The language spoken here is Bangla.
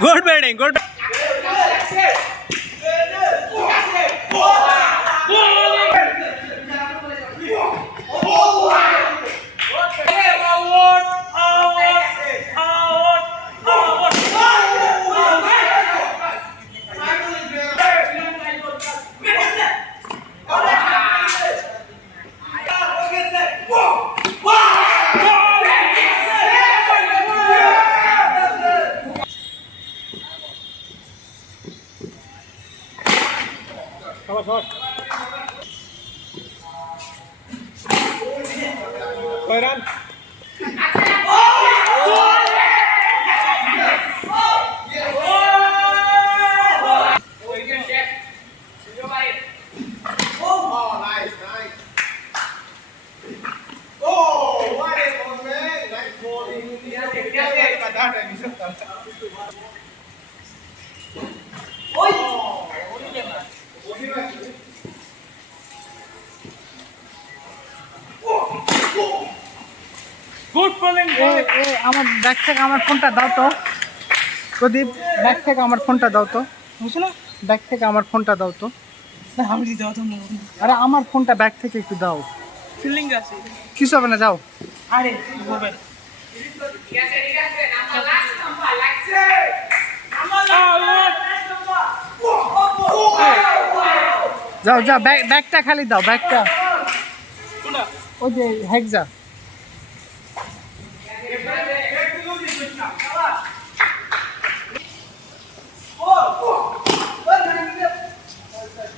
Good batting, good. Run. Good bowling. আমার ব্যাগ থেকে আমার ফোনটা দাও তো প্রদীপ, ব্যাগ থেকে আমার ফোনটা দাও তো, বুঝছো না, ব্যাগ থেকে আমার ফোনটা দাও তো। আমি দাও তো না। আরে আমার ফোনটা ব্যাগ থেকে একটু দাও। ফিলিং আছে। কিছু হবে না, যাও। আরে হবে না। যাও যাও, ব্যাগটা খালি দাও, ব্যাগটা কোনটা? ওই যে হেক্সা।